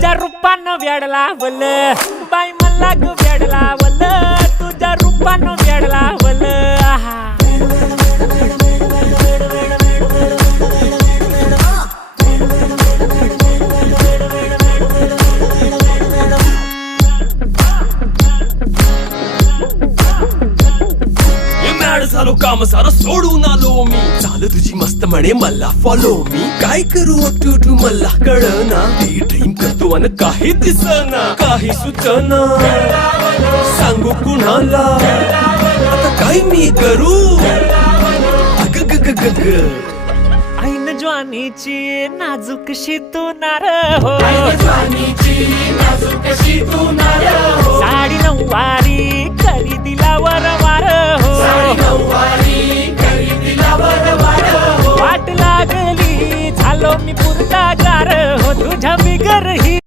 तुझ्या रूपानं वेड लावल बाई मला ग वेड लावल तुझ्या रूपानं वेड लावल आहा झालो काम सारं सोडून आलो मी चाल तुझी मस्त म्हणे मला फॉलो मी काय करू टू मला कळना ती ड्रीम करतो अन काही दिसना काही सुचना सांगू कुणाला आता काय मी करू अग ग ग ग ग ऐन ज्वानीची नाजूकशी तू नार हो साडी नऊवारी करी दिला वरवार हो वाट लागली झालो मी पुरता गार हो तुझ्या बिगर ही